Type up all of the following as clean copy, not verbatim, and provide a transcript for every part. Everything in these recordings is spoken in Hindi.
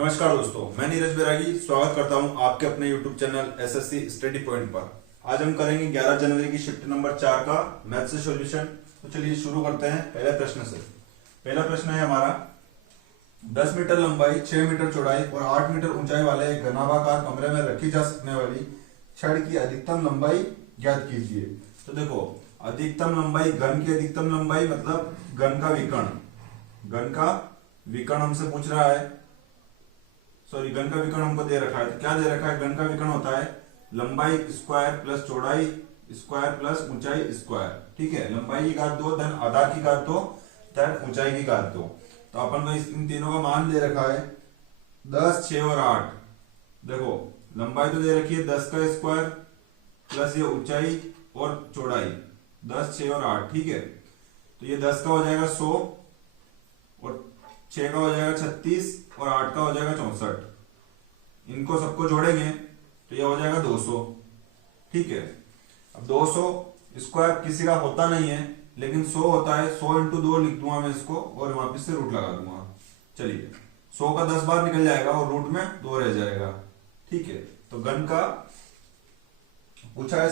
नमस्कार दोस्तों, मैं नीरज बैरागी स्वागत करता हूं आपके अपने YouTube channel SSC study point पर। आज हम करेंगे 11 जनवरी की शिफ्ट नंबर 4 का मैथ से सॉल्यूशन। तो चलिए शुरू करते हैं पहले प्रश्न से। पहला प्रश्न है हमारा, 10 मीटर लंबाई, 6 मीटर चौड़ाई और 8 मीटर ऊंचाई वाले एक घनाभाकार कमरे में रखी जा सकने वाली छड़ की अधिकतम लंबाई ज्ञात कीजिए। तो देखो, अधिकतम लंबाई, घन की अधिकतम लंबाई मतलब घन का विकर्ण। घन का विकर्ण हमसे पूछ रहा है, सॉरी घन का विकर्ण हमको दे रखा है। तो क्या दे रखा है? घन का विकर्ण होता है लंबाई स्क्वायर प्लस चौड़ाई स्क्वायर प्लस ऊंचाई स्क्वायर। ठीक है, लंबाई की घात 2 धन आधार की घात 2 धन ऊंचाई की घात 2। तो अपन को इन तीनों का मान दे रखा है 10, 6 और 8। देखो, लंबाई तो दे रखी है 10 का स्क्वायर प्लस ये ऊंचाई और चौड़ाई 10, 6 और 8। ठीक है, तो ये 10 का हो जाएगा 100 और 6 का हो जाएगा 36 और 8 का हो जाएगा 64। इनको सबको जोड़ेंगे तो ये हो जाएगा 200। ठीक है, अब 200 स्क्वायर किसी का होता नहीं है, लेकिन 100 होता है। 100 इंटू 2 लिख दूंगा मैं इसको और वापिस से रूट लगा दूंगा। चलिए, 100 का 10 बार निकल जाएगा और रूट में 2 रह जाएगा। ठीक है, तो घन का पूछा है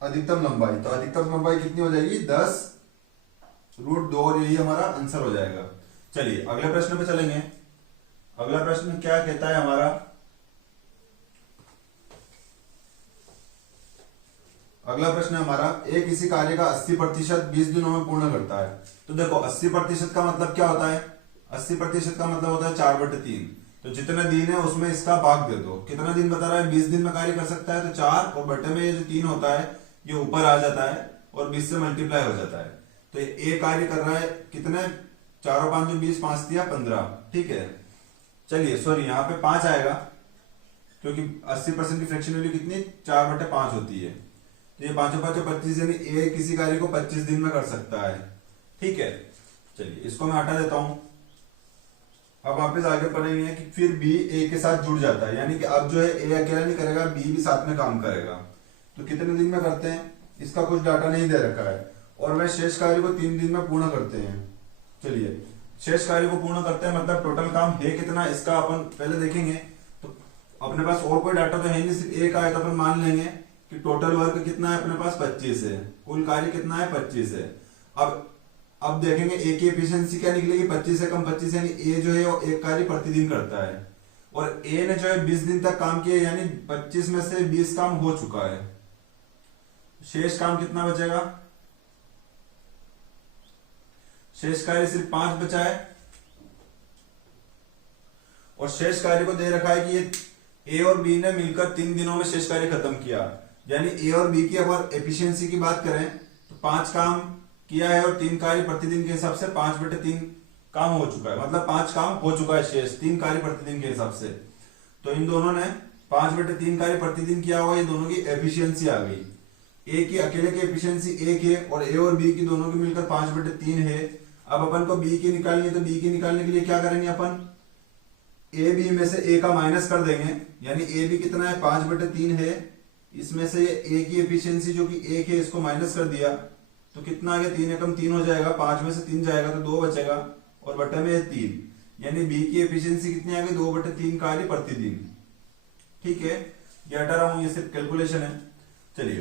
अधिकतम लंबाई, तो अधिकतम लंबाई कितनी हो जाएगी? 10 रूट 2 और यही हमारा आंसर हो जाएगा। चलिए अगले प्रश्न पे चलेंगे। अगला प्रश्न क्या कहता है हमारा? अगला प्रश्न है हमारा, एक किसी कार्य का 80% 20 दिनों में पूर्ण करता है। तो देखो, 80% का मतलब क्या होता है? 80% का मतलब होता है 4/3। तो जितने दिन है उसमें इसका भाग दे दो। कितना दिन बता रहा है? 20 दिन में कार्य कर सकता है, तो 4 और बटे में ये जो 3 होता है ये ऊपर आ जाता है और 20 से मल्टीप्लाई हो जाता है। तो ये कार्य कर रहा है कितने? 4 और 5 20, 5 दिया 15। ठीक है, चलिए सॉरी यहाँ पे 5 आएगा क्योंकि 80% की फ्रैक्शन वैल्यू कितनी? 4/5 होती है। तो ये 5 और 5 25, यानी ए किसी कार्य को 25 दिन में कर सकता है। ठीक है, चलिए इसको मैं हटा देता हूं। अब वापस आगे पढ़ेंगे कि फिर बी ए के साथ जुड़ जाता है, यानी कि अब जो है ए अकेला नहीं करेगा, बी भी साथ में काम करेगा। तो कितने दिन में करते हैं इसका कुछ डाटा नहीं दे रखा है, और वह शेष कार्य को 3 दिन में पूर्ण करते हैं। चलिए, शेष कार्य को पूर्ण करते हैं मतलब टोटल काम है कितना इसका अपन पहले देखेंगे। तो अपने पास और कोई डाटा तो है नहीं, सिर्फ एक आया, तो अपन मान लेंगे कि टोटल वर्क कितना है अपने पास? 25 है। कुल कार्य कितना है? 25 है। अब देखेंगे ए की एफिशिएंसी क्या निकलेगी? 25 से कम 25, यानी ए जो है वो एक कार्य प्रतिदिन करता है, और ए ने जो है 20 दिन तक काम किया, यानी 25 में से 20 काम हो चुका है। शेष काम कितना बचेगा? शेष कार्य सिर्फ 5 बचा है, और शेष कार्य को दे रखा है कि ये ए और बी ने मिलकर 3 दिनों में शेष कार्य खत्म किया। यानी ए और बी की अगर एफिशिएंसी की बात करें तो 5 काम किया है और 3 कार्य प्रतिदिन के हिसाब से 5/3 काम हो चुका है, मतलब 5 काम हो चुका है शेष 3 कार्य प्रतिदिन के हिसाब से। तो इन दोनों ने 5/3 कार्य प्रतिदिन किया हुआ, ये दोनों की एफिशिएंसी आ गई। ए की अकेले की एफिशिएंसी 1 है और ए और बी की दोनों की मिलकर 5/3 है। अब अपन को बी की निकालनी है, तो बी की निकालने के लिए क्या करेंगे अपन? ए बी में से ए का माइनस कर देंगे, यानी ए बी कितना है? 5/3 है। इसमें से ए की एफिशिएंसी जो कि 1 है इसको माइनस कर दिया, तो कितना आ गया? 3 एकम 3 हो जाएगा, 5 में से 3 जाएगा तो 2 बचेगा, और बटे में 3, यानी बी की एफिशिएंसी कितनी आ गई? 2/3 कार्य प्रतिदिन। ठीक है, ये हटा रहा हूं, ये सिर्फ कैलकुलेशन है। चलिए,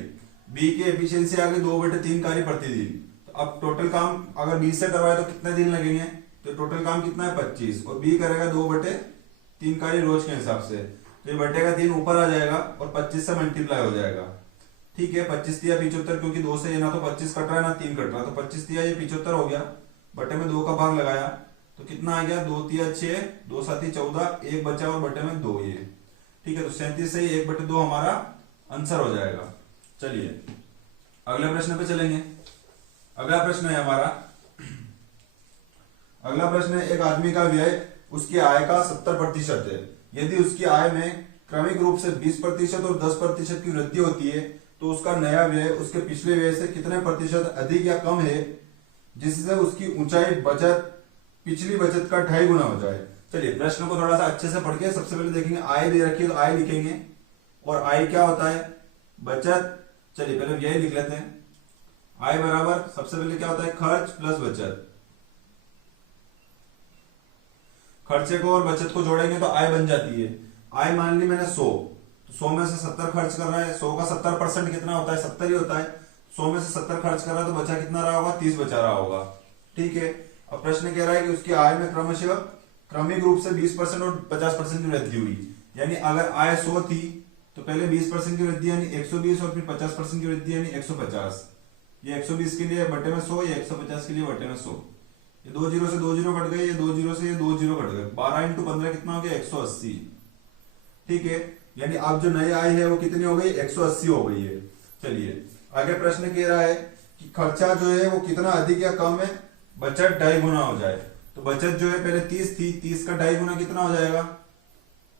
बी की एफिशिएंसी आ गई 2/3 कार्य प्रतिदिन। तो अब टोटल काम अगर बी से करवाए तो कितने दिन लगेंगे? तो टोटल काम कितना है? 25, और बी करेगा 2/3 कार्य रोज के हिसाब से। तो ये बटेगा 3 ऊपर आ जाएगा और 25 से मल्टीप्लाई हो जाएगा। ठीक है, 25 दिया 75, क्योंकि 2 से ये ना तो 25 कट रहा है ना 3 कट रहा है, तो 25 दिया ये 75 हो गया। बटे में 2 का भाग लगाया तो कितना आ गया? 2 तिया 6, 2 7 14, 1 बचा और बटे में 2 ये। ठीक है, तो 37 से 1/2 हमारा आंसर हो जाएगा। चलिए अगले प्रश्न पे चलेंगे। अगला प्रश्न है हमारा, अगला प्रश्न है, एक आदमी का व्यय उसकी आय का 70% है। यदि उसकी आय में क्रमिक रूप से 20% और 10% की वृद्धि होती है, तो उसका नया व्यय उसके पिछले व्यय से कितने प्रतिशत अधिक या कम है, जिससे उसकी ऊंचाई बचत पिछली बचत का 2.5 गुना हो जाए। चलिए प्रश्न को थोड़ा सा अच्छे से पढ़ के सबसे पहले देखेंगे। आय दे रखी है तो आय लिखेंगे, और आय क्या होता है? बचत। चलिए पहले व्यय लिख लेते हैं। आय बराबर सबसे पहले क्या होता है? खर्च प्लस बचत। खर्चे को और बचत को जोड़ेंगे तो आय बन जाती है। आय मान ली मैंने 100, तो 100 में से 70 खर्च कर रहा है, 100 का 70% कितना होता है, 70 ही होता है। 100 में से 70 खर्च कर रहा है तो बचा कितना रहा होगा, 30 बचा रहा होगा। ठीक है, अब प्रश्न कह रहा है कि उसकी आय में क्रमशः क्रमिक रूप से 20% और 50% की वृद्धि हुई। यानी अगर आय 100 थी तो पहले 20% की वृद्धि यानी 120 और फिर 50% की वृद्धि यानी 150। ये 120 के लिए बटे में 100, ये 150 के लिए बटे में 100। ये 2 जीरो से 2 जीरो कट गए, ये 2 जीरो से ये 2 जीरो कट गए। 12 इंटू 15 कितना हो गया, 180। ठीक है, यानी अब जो नई आय है वो कितनी हो गई, 180 हो गई है। चलिए आगे प्रश्न कह रहा है कि खर्चा जो है वो कितना अधिक या कम है, बचत 2.5 गुना हो जाए। तो बचत जो है पहले 30 थी, 30 का 2.5 गुना कितना हो जाएगा,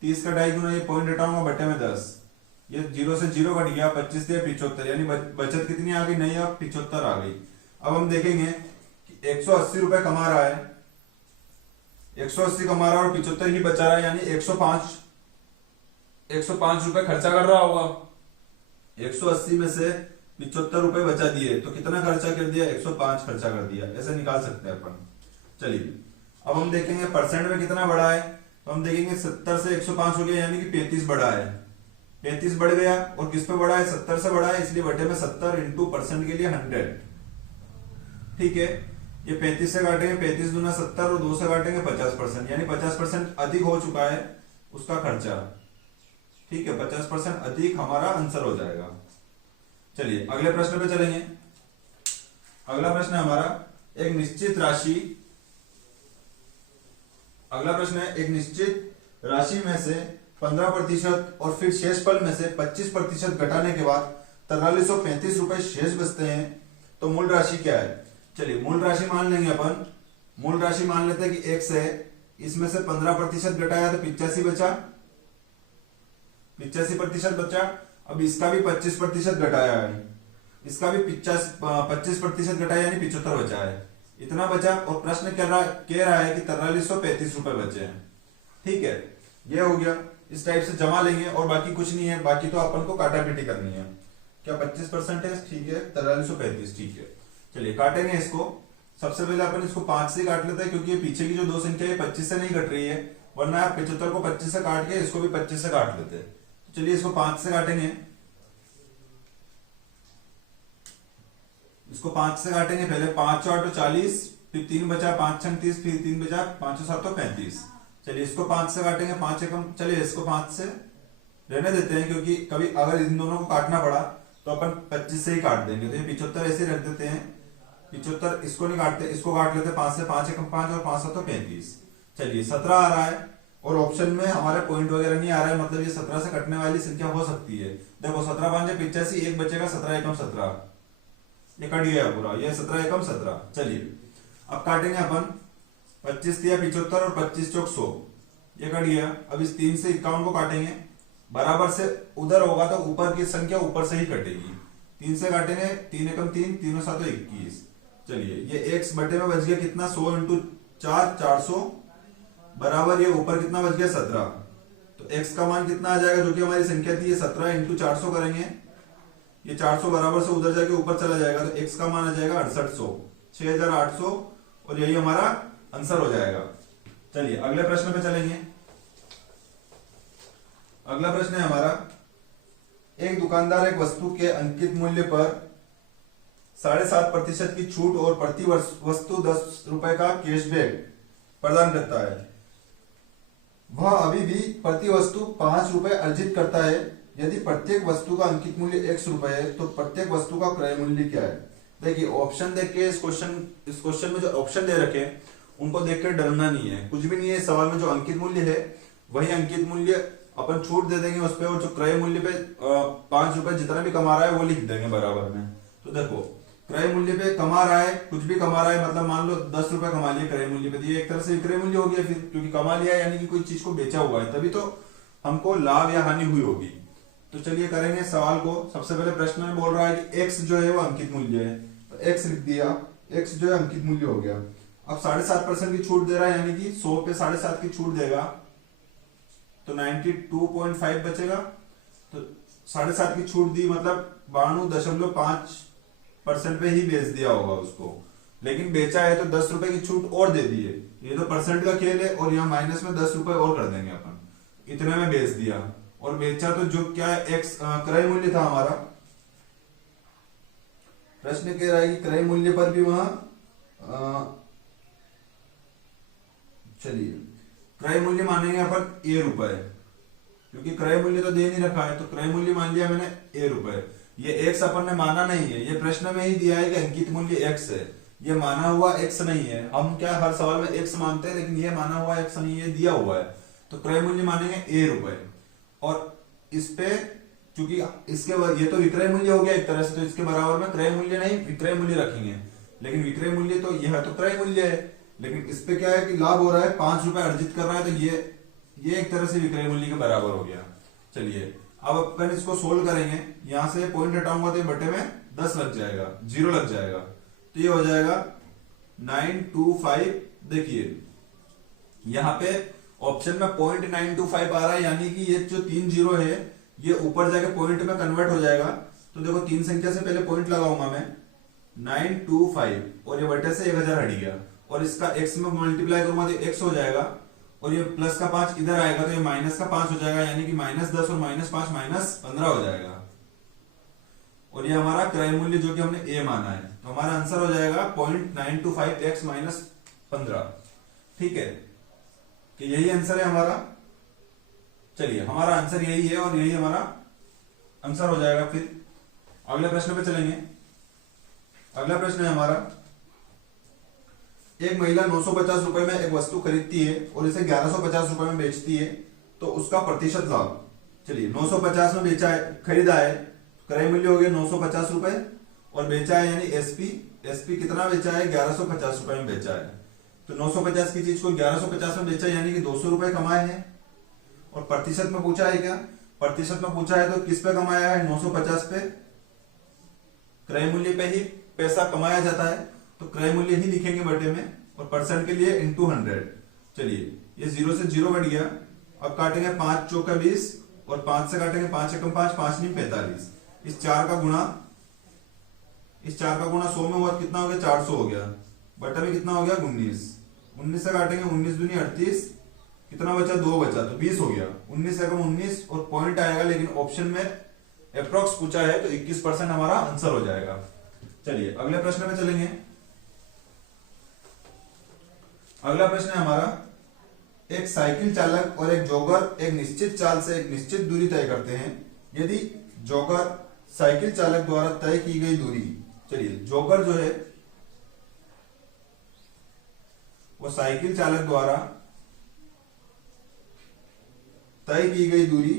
30 का 2.5 गुना, ये पॉइंट हटाऊंगा बटे में 10, ये 0 से 0 कट गया, 25 से 75, यानी बचत कितनी आ गई, नहीं अब 75 आ गई। अब हम देखेंगे कि 180 रुपए कमा रहा है, 180 कमा रहा है और 75 ही बचा रहा है, यानी 105 रुपए खर्चा कर रहा होगा। 180 में से 75 रुपए बचा दिए तो कितना खर्चा कर दिया, 105 खर्चा कर दिया। ऐसे निकाल सकते हैं अपन। चलिए अब हम देखेंगे परसेंट में कितना बढ़ा है, तो हम देखेंगे 70 से 105 हो गया, यानी कि 35 बढ़ा है। 35 बढ़ गया और किस पे बढ़ा है, 70 से बढ़ा है, इसलिए बटे में 70 इंटू परसेंट के लिए 100। ठीक है, ये 35 से काटेंगे, 35 दूना 70 और 2 से काटेंगे 50%, यानी 50% अधिक हो चुका है उसका खर्चा। ठीक है, 50% अधिक हमारा आंसर हो जाएगा। चलिए अगले प्रश्न पे चलेंगे। अगला प्रश्न है हमारा एक निश्चित राशि, अगला प्रश्न है एक निश्चित राशि में से 15% और फिर शेषफल में से 25% घटाने के बाद 4335 रुपए शेष बचते हैं, तो मूल राशि क्या है। चलिए मूल राशि मान लेंगे अपन, मूल राशि मान लेते हैं कि x है, इसमें से 15% घटाया तो 85 बचा, 85% बचा। अब इसका भी 25% घटाया है, इसका भी 25% घटाया यानी 75 बचा है, इतना बचा। और प्रश्न कह रहा है कि 4335 रुपए बचे हैं। ठीक है, ये हो गया। इस टाइप से जमा लेंगे और बाकी कुछ नहीं है, बाकी तो अपन को काटा पीटी करनी है। क्या 25% है, ठीक है, 4335, ठीक है। चलिए काटेंगे इसको। सबसे पहले अपन इसको 5 से काट लेते हैं, क्योंकि ये पीछे की जो दो संख्या है 25 से नहीं कट रही है, वरना आप 75 को 25 से काट के इसको भी 25 से काट लेते हैं। तो चलिए इसको 5 से काटेंगे, इसको 5 से काटेंगे। पहले 5 4 40, फिर 3 बचा, 5 6 30, फिर 3 बचा, 5 7 35। चलिए इसको 5 से काटेंगे, 5 एकम, चलिए इसको 5 से रहने देते हैं, क्योंकि कभी अगर इन दोनों को काटना पड़ा तो अपन 25 से ही काट देंगे। तो ये 75 ऐसे रख देते हैं, 75 इसको नहीं काटते, इसको काट लेते हैं 5 से, 5 एकम 5 और 5 7 35। चलिए 17 आ रहा है और ऑप्शन में हमारे पॉइंट वगैरह नहीं आ रहा है, मतलब ये 17 से कटने वाली संख्या हो सकती है। देखो 17 5 85, एक बचेगा 17 एकम 17, ये कट गया पूरा, ये 17 एकम 17। चलिए अब काटेंगे अपन, 25 दिया 75 और 25 चौक 100, ये कट गया। अब इस 3 से 51 को काटेंगे, बराबर से उधर होगा तो ऊपर की संख्या ऊपर से ही कटेगी। 3 से काटेंगे, 3 एकम 3, 3 और 7 21। चलिए ये x बटे में बच गया कितना, 100 इंटू 4 400, बराबर ये ऊपर कितना बच गया 17। तो x का मान कितना आ जाएगा, जो कि हमारी संख्या थी, ये 17 इंटू 400 करेंगे, ये 400 बराबर से उधर जाके ऊपर चला जाएगा, तो x का मान आ जाएगा 6800, 6800, और यही हमारा आंसर हो जाएगा। चलिए अगले प्रश्न पे चलेंगे। अगला प्रश्न है हमारा, एक दुकानदार एक वस्तु के अंकित मूल्य पर 7.5% की छूट और प्रति वस्तु 10 रुपए का कैशबैक प्रदान करता है। वह अभी भी प्रति वस्तु 5 रुपए अर्जित करता है। यदि प्रत्येक वस्तु का अंकित मूल्य x रुपए है, तो प्रत्येक वस्तु का क्रय मूल्य क्या है। देखिए ऑप्शन देख के इस क्वेश्चन में जो ऑप्शन दे रखे हैं उनको देख कर डरना नहीं है, कुछ भी नहीं है। सवाल में जो अंकित मूल्य है वही अंकित मूल्य अपन छूट दे देंगे उस पर, और जो क्रय मूल्य पे 5 रुपए जितना भी कमा रहा है वो लिख देंगे बराबर में। तो देखो क्रय मूल्य पे कमा रहा है, कुछ भी कमा रहा है, मतलब मान लो 10 रुपए कमा लिए क्रय मूल्य पे, तो ये एक तरह से विक्रय मूल्य हो गया फिर, क्योंकि कमा लिया यानी कि कोई चीज को बेचा हुआ है, तभी तो हमको लाभ या हानि हुई होगी। तो चलिए करेंगे सवाल को। सबसे पहले प्रश्न में बोल रहा है कि x जो है वो अंकित मूल्य है, तो x लिख दिया, x जो है अंकित मूल्य हो गया। अब 7.5% की छूट दे रहा है, यानी कि 100 पे 7.5 की छूट देगा तो 92.5 बचेगा। तो 7.5 की छूट दी मतलब 92.5% पे ही बेच दिया होगा उसको, लेकिन बेचा है तो 10 रुपए की छूट और दे दी है। ये तो परसेंट का खेल है और यहाँ माइनस में 10 रुपए और कर देंगे अपन। इतने में बेच दिया और बेचा तो जो क्या है एक्स क्रय मूल्य था हमारा। प्रश्न कह रहा है कि क्रय मूल्य पर भी वहां चलिए क्रय मूल्य मानेंगे अपन ए रुपए, क्योंकि क्रय मूल्य तो दे नहीं रखा है तो क्रय मूल्य मान लिया मैंने ए रुपए। ये एक्स अपन ने माना नहीं है, ये प्रश्न में ही दिया है कि अंकित मूल्य एक्स है, ये माना हुआ एक्स नहीं है। हम क्या हर सवाल में एक्स मानते हैं, लेकिन ये माना हुआ एक्स नहीं है, दिया हुआ है। तो क्रय मूल्य मानेंगे ए रुपए और इस पे चूंकि इसके ये तो विक्रय मूल्य हो गया एक तरह से, तो इसके बराबर में क्रय मूल्य नहीं विक्रय मूल्य रखेंगे। लेकिन विक्रय मूल्य तो यह तो क्रय मूल्य है, लेकिन इस पे क्या है कि लाभ हो रहा है, 5 रुपए अर्जित कर रहा है, तो ये एक तरह से विक्रय मूल्य के बराबर हो गया। चलिए अब अपन इसको सोल्व करेंगे। यहां से पॉइंट हटाऊंगा तो बटे में 10 लग जाएगा, 0 लग जाएगा, तो ये हो जाएगा 925। देखिए यहाँ पे ऑप्शन में 0.925 आ रहा है, यानी कि ये जो 3 जीरो है ये ऊपर जाके पॉइंट में कन्वर्ट हो जाएगा। तो देखो 3 संख्या से पहले पॉइंट लगाऊंगा मैं 925 और ये बटे से 1000 हट गया और इसका x में मल्टीप्लाई करूंगा तो x हो जाएगा और ये प्लस का 5 इधर आएगा तो ये माइनस का 5 हो जाएगा, यानी कि -10 और -5 -15 हो जाएगा। और ये हमारा क्रय मूल्य जो कि हमने a माना है, तो हमारा आंसर हो जाएगा 0.925x -15। ठीक है कि यही आंसर है हमारा। चलिए हमारा आंसर यही है और यही हमारा आंसर हो जाएगा। फिर अगले प्रश्न पे चलेंगे। अगला प्रश्न है हमारा, एक महिला 950 रुपए में एक वस्तु खरीदती है और इसे 1150 रुपए में बेचती है, तो उसका प्रतिशत लाभ। चलिए 950 में बेचा है, खरीदा है, क्रय मूल्य हो गया 950 रुपए और बेचा है यानी एसपी कितना बेचा है, 1150 रुपए में बेचा है। तो 950 की चीज को 1150 में बेचा यानी कि 200 रुपए कमाए हैं। और प्रतिशत में पूछा है क्या, प्रतिशत में पूछा है तो किस पे कमाया है, 950 पे, क्रय मूल्य पे ही पैसा कमाया जाता है, तो क्रय मूल्य ही लिखेंगे बटे में और परसेंट के लिए इंटू 100। चलिए ये 0 से 0 बढ़ गया। अब काटेंगे 5 चौका 20 और 5 से काटेंगे 5 एकम 5, 5 नहीं 45। इस 4 का गुणा 100 में हुआ तो कितना हो गया, 400 हो गया, बटे में कितना हो गया 19। 19 से काटेंगे 19 दूनी 38, कितना बचा 2 बचा तो 20 हो गया। 19 एकम 19 और पॉइंट आएगा, लेकिन ऑप्शन में अप्रोक्स पूछा है तो 21% हमारा आंसर हो जाएगा। चलिए अगले प्रश्न में चलेंगे। अगला प्रश्न है हमारा, एक साइकिल चालक और एक जॉगर एक निश्चित चाल से एक निश्चित दूरी तय करते हैं। यदि जॉगर साइकिल चालक द्वारा तय की गई दूरी, चलिए जॉगर जो है वो साइकिल चालक द्वारा तय की गई दूरी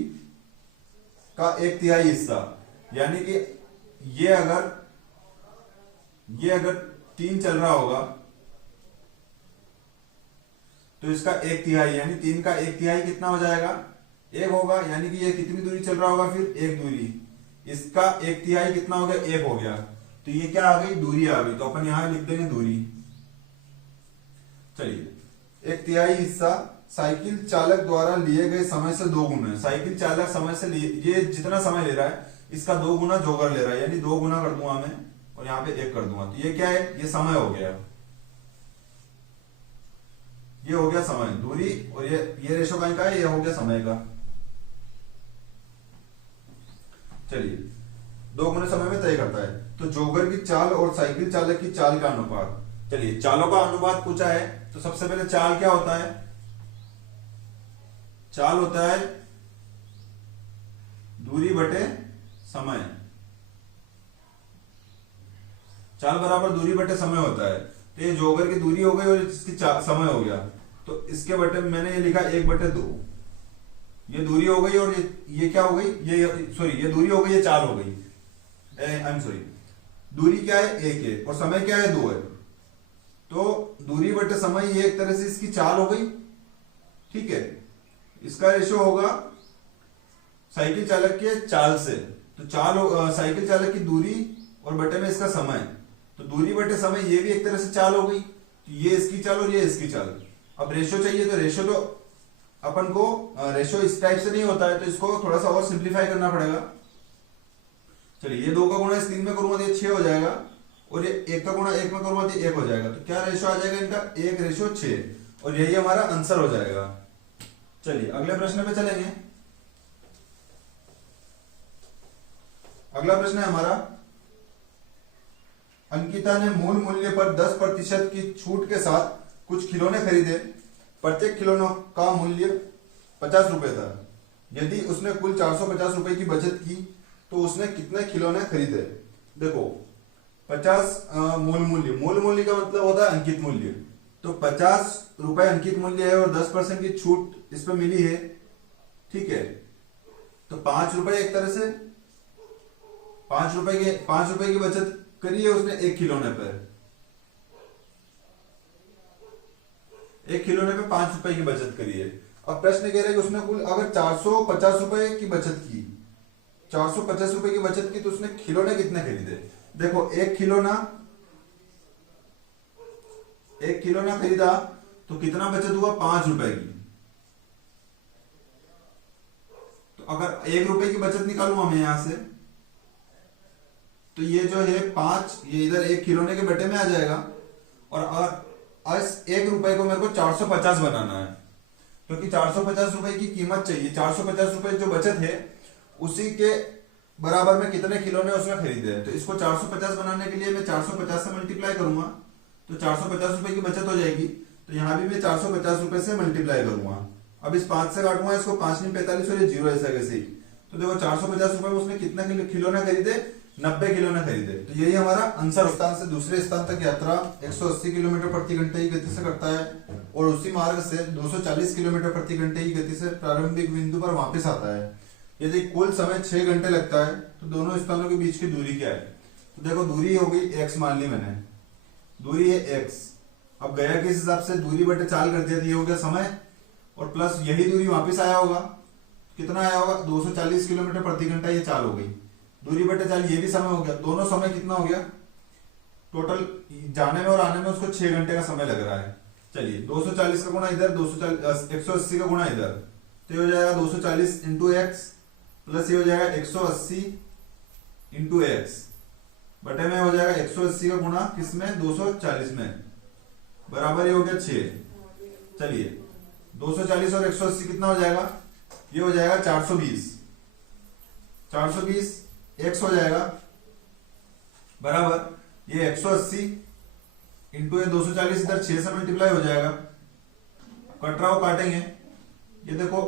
का 1/3 हिस्सा, यानी कि ये अगर 3 चल रहा होगा तो इसका 1/3 यानी 3 का 1/3 कितना हो जाएगा, 1 होगा, यानी कि ये कितनी दूरी चल रहा होगा, फिर 1 दूरी, इसका 1/3 कितना हो गया, 1 हो गया, तो ये क्या आ गई, दूरी आ गई, तो अपन यहां लिख देंगे दूरी। चलिए 1/3 हिस्सा साइकिल चालक द्वारा लिए गए समय से 2 गुना है। साइकिल चालक समय से ये जितना समय ले रहा है इसका 2 गुना जॉगर ले रहा है, यानी 2 गुना कर दूंगा मैं और यहाँ पे 1 कर दूंगा, तो ये क्या है, ये समय हो गया, ये हो गया समय, दूरी, और ये रेशो का है, ये हो गया समय का। चलिए 2 गुना समय में तय करता है। तो जॉगर की चाल और साइकिल चालक की चाल का अनुपात। चलिए चालों का अनुपात पूछा है, तो सबसे पहले चाल क्या होता है, चाल होता है दूरी बटे समय, चाल बराबर दूरी बटे समय होता है। तो ये जॉगर की दूरी हो गई और इसकी समय हो गया, तो इसके बटे मैंने ये लिखा 1/2, ये दूरी हो गई और ये क्या हो गई, ये दूरी हो गई, ये चाल हो गई, आई एम सॉरी, दूरी क्या है 1 है और समय क्या है 2 है, तो दूरी बटे समय ये एक तरह से इसकी चाल हो गई। ठीक है, इसका रेशो होगा साइकिल चालक के चाल से, तो साइकिल चालक की दूरी और बटे में इसका समय, तो दूरी बटे समय ये भी एक तरह से चाल हो गई, तो ये इसकी चाल और ये इसकी चाल। अब रेशो चाहिए, तो रेशो तो अपन को रेशो इस टाइप से नहीं होता है, तो इसको थोड़ा सा और सिंप्लीफाई करना पड़ेगा। चलिए ये 2 का गुणा इस 3 में करूंगा तो ये 6 हो जाएगा और ये एक का गुणा एक में करूंगा तो एक हो जाएगा, तो क्या रेशो आ जाएगा इनका, 1:6, और यही हमारा आंसर हो जाएगा। चलिए अगले प्रश्न पे चलेंगे। अगला प्रश्न है हमारा, अंकिता ने मूल मूल्य पर 10% की छूट के साथ कुछ खिलौने खरीदे। प्रत्येक खिलौनों का मूल्य 50 रुपए था। यदि उसने कुल 450 रुपए की बचत की तो उसने कितने खिलौने खरीदे। देखो 50 मूल मूल्य का मतलब होता है अंकित मूल्य, तो 50 रुपए अंकित मूल्य है और 10% की छूट इस पर मिली है, ठीक है। तो 5 रुपए, एक तरह से 5 रुपए की बचत करी है उसने एक खिलौने पर, एक खिलौने पे 5 रुपए की बचत करी है। अब प्रश्न कह रहा है कि उसने कुल अगर 450 रुपए की बचत की, 450 रुपए की बचत की, तो उसने खिलौने कितने खरीदे। देखो एक खिलौना खरीदा तो कितना बचत हुआ, 5 रुपए की। तो अगर 1 रुपए की बचत निकालूंगा मैं यहां से, तो ये जो है 5, ये इधर एक खिलौने के बटे में आ जाएगा। और अगर इस 1 रुपए को मेरे को 450 बनाना है, क्योंकि 450 रुपए की कीमत चाहिए, 450 रुपए जो बचत है उसी के बराबर में कितने खिलौने उसने खरीदे हैं। तो इसको 450 बनाने के लिए मैं 450 से मल्टीप्लाई करूंगा, तो 450 रुपए की बचत हो जाएगी। तो यहां भी मैं 450 रुपए से मल्टीप्लाई करूंगा। अब इस 5 से काटूंगा इसको, 5 नहीं 45 और ये 0 ऐसा कैसे ही। तो देखो 450 रुपए में उसने कितने खिलौने खरीदे, 90 खिलौने खरीदे। तो यही हमारा आंसर। स्थान से दूसरे स्थान तक यात्रा 180 किलोमीटर प्रति घंटे की गति से करता है और उसी मार्ग से 240 किलोमीटर प्रति घंटे की गति से प्रारंभिक बिंदु पर वापस आता है। यदि कुल समय 6 घंटे लगता है तो दोनों स्थानों के बीच की दूरी क्या है। तो देखो दूरी हो गई x, मान ली मैंने, दूरी है x। अब गया किस हिसाब से, दूरी बटे चाल कर दिया, ये हो गया समय, और प्लस यही दूरी वापस आया होगा, कितना आया होगा, 240 किलोमीटर प्रति घंटा, ये चाल हो गई। दूरी बटे चाल, ये भी समय हो गया, दोनों समय कितना हो गया, टोटल जाने में और आने में उसको 6 घंटे का समय लग रहा है। चलिए 240 का गुणा इधर, 180 का गुणा इधर, तो ये हो जाएगा 240 इंटू एक्स, प्लस ये हो जाएगा 180 इंटू एक्स, बटे में हो जाएगा 180 का गुणा किसमें, 240 में, बराबर ये हो गया 6। चलिए 240 और 180 कितना हो जाएगा, ये हो जाएगा 420, 420 एक्स हो जाएगा, बराबर ये 180 इंटू ये 240, इधर 6 से मल्टीप्लाई हो जाएगा। कट रहा हो, काटेंगे, ये देखो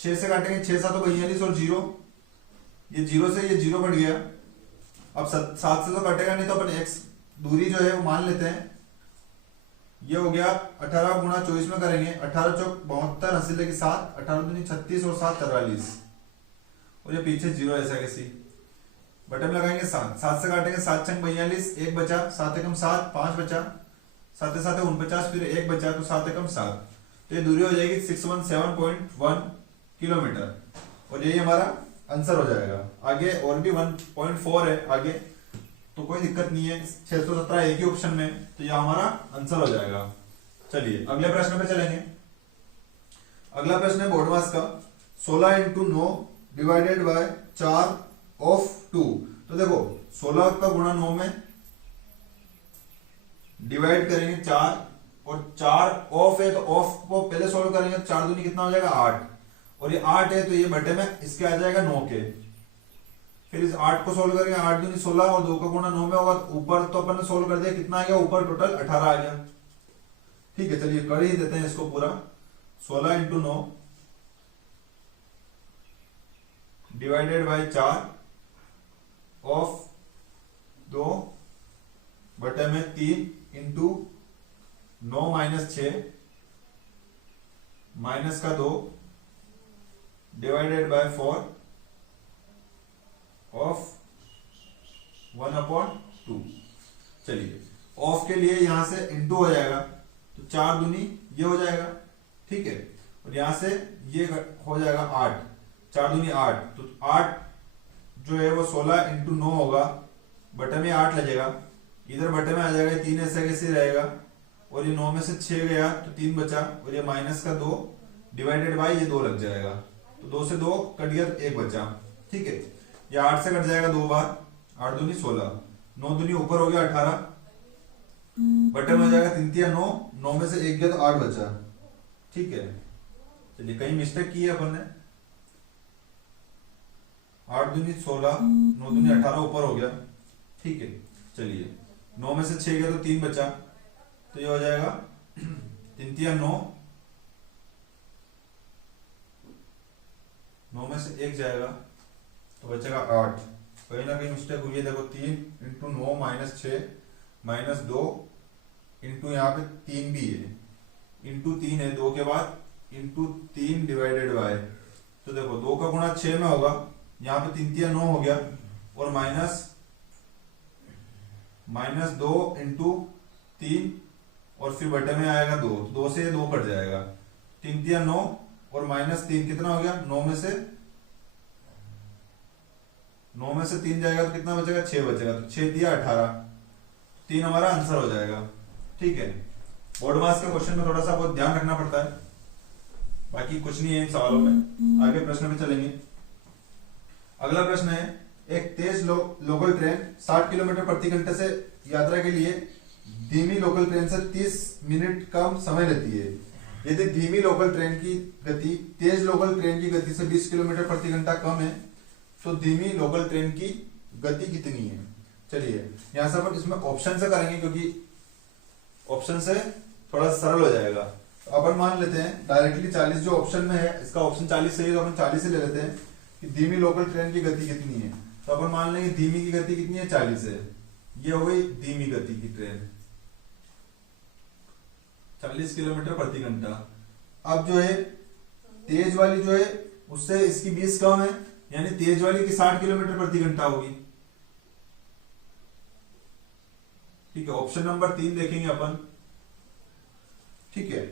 6 से काटेंगे, 6 7 42 और 0, ये 0 से ये 0 कट गया। अब 7 से तो कटेगा नहीं, तो अपन x दूरी जो है वो मान लेते हैं। ये हो गया 18 गुणा 24 में करेंगे, 18 चौक 72, 80 लगी 7, 18 दूनी 36 और 7 43, और ये पीछे 0 ऐसा कैसी, बटन लगाएंगे 7, 7 से काटेंगे, 7 छंग 42, 1 बचा, 7 एकम 7, 5 बचा, 7 7 49, फिर 1 बचा, तो 7 एकम 7, तो ये दूरी हो जाएगी 617.1 किलोमीटर, और यही हमारा आंसर हो जाएगा। आगे और भी 1.4 है आगे, तो कोई दिक्कत नहीं है, 617 एक ही ऑप्शन में, तो यह हमारा आंसर हो जाएगा। चलिए अगले प्रश्न पे चलेंगे। अगला प्रश्न है बोर्डमास का, 16 इंटू 9 डिवाइडेड बाय 4 ऑफ 2। तो देखो 16 का गुणा 9 में डिवाइड करेंगे 4, और 4 ऑफ है तो ऑफ को पहले सोल्व करेंगे, 4 दूनी कितना हो जाएगा 8, और ये 8 है तो ये बटे में इसके आ जाएगा 9 के, फिर इस 8 को सोल्व करेंगे, 8 दूनी 16 और 2 का गुणा 9 में होगा, ऊपर तो अपन ने सोल्व कर दिया, कितना आ गया ऊपर टोटल 18 आ गया। ठीक है, चलिए कर ही देते हैं इसको पूरा। 16 इंटू 9 डिवाइडेड बाय 4 ऑफ 2 बटे में 3 इंटू 9 माइनस 6 माइनस का 2 डिवाइडेड बाय 4 ऑफ 1/2। चलिए ऑफ के लिए यहां से इंटू हो जाएगा, तो 4 दूनी ये हो जाएगा, ठीक है, और यहां से ये हो जाएगा 8, 4 दूनी 8, तो 8 जो है वो 16 इंटू 9 होगा, बटे में 8 लगेगा, इधर बटे में आ जाएगा 3 ऐसे कैसे रहेगा, और ये 9 में से 6 गया तो 3 बचा, और ये माइनस का 2 डिवाइडेड बाय ये 2 लग जाएगा, तो 2 से 2 कट गया, 1 बचा। ठीक है, ये 8 से कट जाएगा 2 बार, 8 दूनी 16, 9 दूनी ऊपर हो गया 18, बटे में हो जाएगा 3 तिया 9, 9 में से 1 गया तो 8 बचा। ठीक है, चलिए कहीं मिस्टेक की है अपन ने। 8 दूनी 16, 9 दूनी 18 ऊपर हो गया। ठीक है, चलिए 9 में से 6 गया तो 3 बचा, तो ये हो जाएगा 3 तिया 9, 9 में से 1 जाएगा तो बचेगा 8। कहीं ना कहीं मिस्टेक हुई है, देखो 3 इंटू 9 माइनस 6 माइनस 2 इंटू यहाँ पे 3 भी है, इंटू 3 है 2 के बाद, इंटू 3 डिवाइडेड बाय, तो देखो 2 का गुणा 6 में होगा, यहाँ पे 3 तिया 9 हो गया, और माइनस 2 इंटू 3 और फिर बटे में आएगा 2, 2 से 2 कट जाएगा, 3 तिया 9 और माइनस 3 कितना हो गया, 9 में से 3 जाएगा तो कितना बचेगा, 6 बचेगा, तो 6 दिया 18, 3 हमारा आंसर हो जाएगा। ठीक है, बोर्ड मास के क्वेश्चन में थोड़ा सा बहुत ध्यान रखना पड़ता है, बाकी कुछ नहीं है इन सवालों में। आगे प्रश्न में चलेंगे। अगला प्रश्न है, एक तेज लोकल ट्रेन 60 किलोमीटर प्रति घंटे से यात्रा के लिए धीमी लोकल ट्रेन से 30 मिनट कम समय लेती है। यदि धीमी लोकल ट्रेन की गति तेज लोकल ट्रेन की गति से 20 किलोमीटर प्रति घंटा कम है, तो धीमी लोकल ट्रेन की गति कितनी है। चलिए यहां से अपन इसमें ऑप्शन से करेंगे, क्योंकि ऑप्शन से थोड़ा सरल हो जाएगा। तो अपन मान लेते हैं डायरेक्टली 40 जो ऑप्शन में है, इसका ऑप्शन 40 सही है, तो अपन 40 से ले लेते हैं कि धीमी लोकल ट्रेन की गति कितनी है। तो अपन मान लेंगे धीमी की गति कितनी है, 40 है। ये हो गई धीमी गति की ट्रेन, 40 किलोमीटर प्रति घंटा। अब जो है तेज वाली जो है उससे इसकी 20 कम है, यानी तेज वाली की 60 किलोमीटर प्रति घंटा होगी। ठीक है, ऑप्शन नंबर 3 देखेंगे अपन। ठीक है,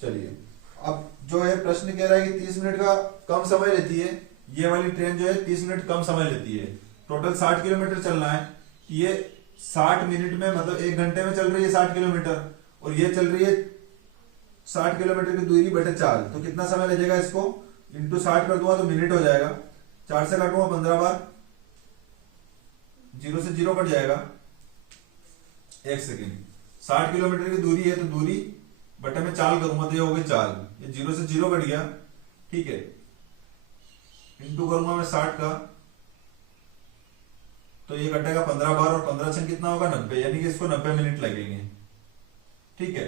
चलिए अब जो है प्रश्न कह रहा है कि 30 मिनट का कम समय लेती है, ये वाली ट्रेन जो है 30 मिनट कम समय लेती है। टोटल 60 किलोमीटर चलना है, ये 60 मिनट में मतलब 1 घंटे में चल रही है 60 किलोमीटर, और ये चल रही है 60 किलोमीटर की दूरी बटे 4, तो कितना समय लगेगा, इसको इंटू 60 कर दूंगा तो मिनट हो जाएगा, 4 से काटूंगा 15 बार, 0 से 0 कट जाएगा, 1 सेकेंड। 60 किलोमीटर की दूरी है तो दूरी बटे में 4 करूंगा तो ये हो गई 4, ये 0 से 0 कट गया। ठीक है, इंटू करूंगा मैं 60 का, तो ये कटेगा 15 बार, और 15 से कितना होगा 90, यानी कि इसको 90 मिनट लगेंगे। ठीक है,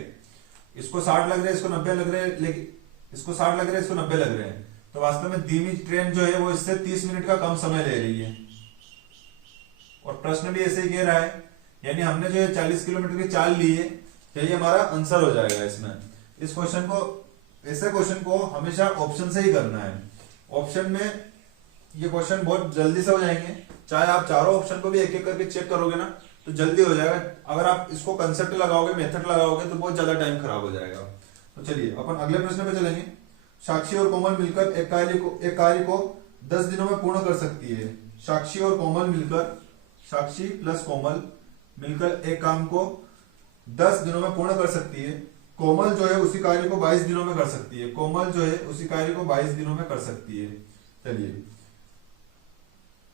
इसको 60 लग रहे हैं, इसको 90 लग रहे हैं, लेकिन इसको 60 लग रहे हैं, इसको 90 लग रहे हैं, तो वास्तव में धीमी ट्रेन जो है वो इससे 30 मिनट का कम समय ले रही है। और प्रश्न भी ऐसे ही कह रहा है, यानी हमने जो है 40 किलोमीटर की चाल ली है, यही हमारा आंसर हो जाएगा इसमें। इस क्वेश्चन को, ऐसे क्वेश्चन को हमेशा ऑप्शन से ही करना है। ऑप्शन में ये क्वेश्चन बहुत जल्दी से हो जाएंगे, चाहे आप चारों ऑप्शन को भी एक एक करके चेक करोगे ना तो जल्दी हो जाएगा। अगर आप इसको कंसेप्ट लगाओगे, मेथड लगाओगे तो बहुत ज्यादा टाइम खराब हो जाएगा। तो चलिए अपन अगले प्रश्न पे चलेंगे। साक्षी और कोमल मिलकर एक कार्य को 10 दिनों में पूर्ण कर सकती है। साक्षी और कोमल मिलकर, साक्षी प्लस कोमल मिलकर एक काम को 10 दिनों में पूर्ण कर सकती है। कोमल जो है उसी कार्य को 22 दिनों में कर सकती है। कोमल जो है उसी कार्य को 22 दिनों में कर सकती है। चलिए,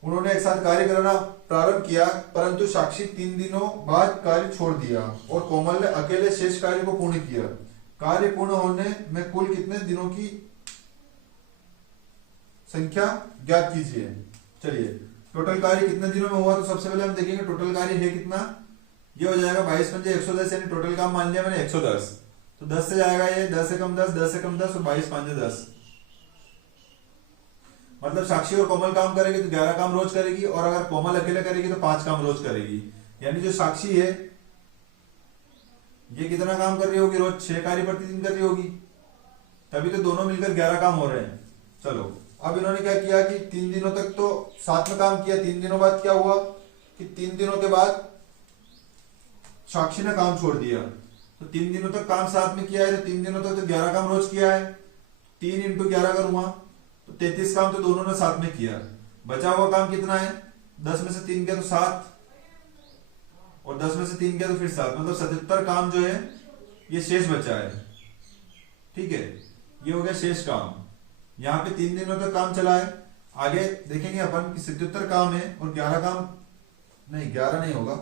उन्होंने एक साथ कार्य करना प्रारंभ किया, परंतु साक्षी 3 दिनों बाद कार्य छोड़ दिया और कोमल ने अकेले शेष कार्य को पूर्ण किया। कार्य पूर्ण होने में कुल कितने दिनों की संख्या ज्ञात कीजिए। चलिए, टोटल कार्य कितने दिनों में हुआ, तो सबसे पहले हम देखेंगे टोटल कार्य है कितना। ये हो जाएगा 22 पंजे 110, यानी टोटल काम मान लिया मैंने 110, तो 10 से जाएगा ये 10 से कम 10, 10 से कम 10 और 22 पांजे 10। मतलब साक्षी और कोमल काम करेगी तो 11 काम रोज करेगी, और अगर कोमल अकेले करेगी तो 5 काम रोज करेगी। यानी जो साक्षी है ये कितना काम कर रही होगी, रोज 6 कार्य प्रतिदिन कर रही होगी, तभी तो दोनों मिलकर 11 काम हो रहे हैं। चलो, अब इन्होंने क्या किया कि 3 दिनों तक तो साथ में काम किया। 3 दिनों बाद क्या हुआ कि 3 दिनों के बाद साक्षी ने काम छोड़ दिया, तो 3 दिनों तक काम साथ में किया है, तो 3 दिनों तक तो 11 काम रोज किया है। 3 इंटू 11 करूंगा तो 33 काम तो दोनों ने साथ में किया। बचा हुआ काम कितना है, 10 में से 3 किया तो 7, और 10 में से 3 किया तो फिर 7, मतलब 77 काम जो है ये शेष बचा है। ठीक है, ये हो गया शेष काम। यहाँ पे 3 दिनों तक काम चला है। आगे देखेंगे अपन कि 77 काम है और 11 काम नहीं 11 नहीं होगा,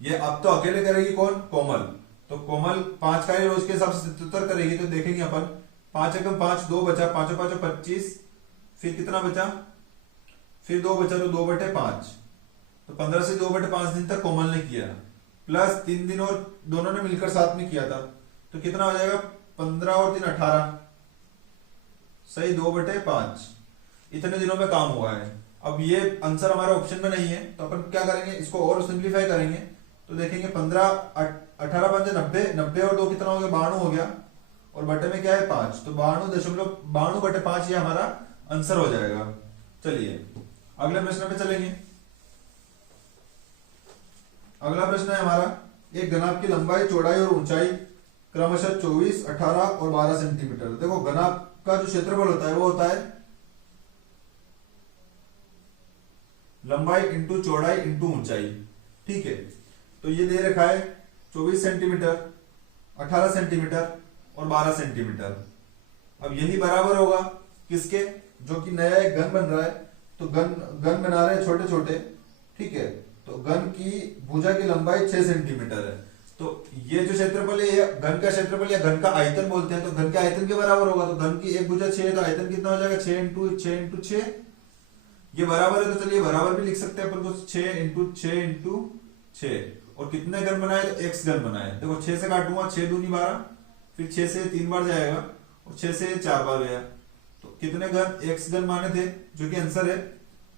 ये अब तो अकेले करेगी कौन, कोमल। तो कोमल 5 का ही रोज के हिसाब से 77 करेगी, तो देखेंगे अपन 5 एकम 5, 2 बचा, 5 5 25, फिर कितना बचा, फिर 2 बचा, तो 2/5, तो 15 से 2/5 दिन तक कोमल ने किया, प्लस 3 दिन और दोनों ने मिलकर साथ में किया था, तो कितना हो जाएगा 15 और 3 18, सही 2/5 इतने दिनों में काम हुआ है। अब ये आंसर हमारे ऑप्शन में नहीं है, तो अपन क्या करेंगे, इसको और सिंप्लीफाई करेंगे, तो देखेंगे 15 18 5 90, 90 और 2 कितना हो गया 92 हो गया, और बटे में क्या है 5, तो 92.5 ये हमारा आंसर हो जाएगा। चलिए अगले प्रश्न पे चलेंगे। अगला प्रश्न है हमारा, एक घनाभ की लंबाई, चौड़ाई और ऊंचाई क्रमशः 24, 18 और 12 सेंटीमीटर। देखो घनाभ का जो क्षेत्रफल होता है वो होता है लंबाई इंटू चौड़ाई इंटू ऊंचाई, ठीक है। तो ये दे रखा है 24 सेंटीमीटर, 18 सेंटीमीटर और 12 सेंटीमीटर। अब यही बराबर होगा किसके, जो कि नया एक घन बन रहा है, तो घन बना रहे हैं छोटे छोटे, ठीक है। तो घन की भुजा की लंबाई 6 सेंटीमीटर है, तो ये जो क्षेत्रफल है ये घन का क्षेत्रफल या घन का आयतन बोलते हैं, तो घन के आयतन के बराबर होगा। तो घन की एक भुजा 6 है, तो आयतन कितना हो जाएगा 6 इंटू 6 इंटू 6, ये बराबर है, तो चलिए बराबर भी लिख सकते हैं अपन को, 6 इंटू 6 इंटू 6। और कितने घन बनाए, तो x घन बनाए। देखो 6 से काटूंगा, 6 दूनी 12, फिर 6 से 3 बार जाएगा और 6 से 4 बार गया, तो कितने घन x घन माने थे, जो कि आंसर है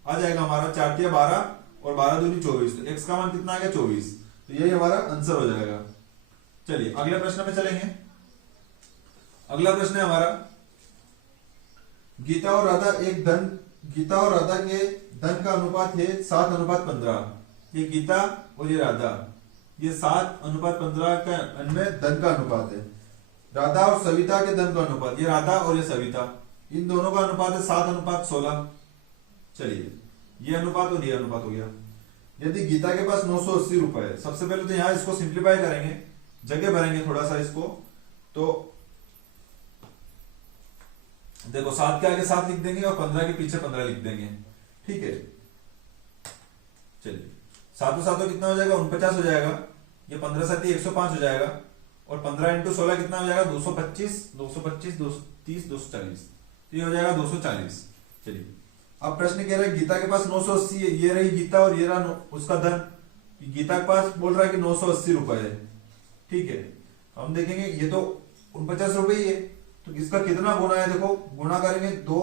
आ जाएगा हमारा 4 के 12 और 12 दूनी 24, तो x का मान कितना आ गया 24, तो यही हमारा आंसर हो जाएगा। चलिए अगले प्रश्न में चलेंगे। अगला प्रश्न है हमारा, गीता और राधा के धन का अनुपात है 7:15। ये गीता और ये राधा, ये 7:15 का में धन का अनुपात है। राधा और सविता के धन का अनुपात, ये राधा और ये सविता, इन दोनों का अनुपात है 7:16। चलिए ये अनुपात और ये अनुपात हो गया। यदि गीता के पास 980 रुपए है, सबसे पहले तो यहाँ इसको सिंप्लीफाई करेंगे, जगह भरेंगे थोड़ा सा इसको, तो देखो 7 के आगे 7 लिख देंगे और 15 के पीछे 15 लिख देंगे, ठीक है। चलिए 7 7 कितना हो जाएगा 49 हो जाएगा, ये 15 7 105 हो जाएगा, और 15 इंटू 16 कितना हो जाएगा 225, 225 230 240, तो ये हो जाएगा 240। चलिए अब प्रश्न कह रहा है गीता के पास 980 है, ये रही गीता और ये रहा उसका धन। गीता के पास बोल रहा है कि 980 रुपए है, ठीक है। तो हम देखेंगे ये तो 49 रुपए ही है, तो इसका कितना गुना है, देखो गुना करेंगे 2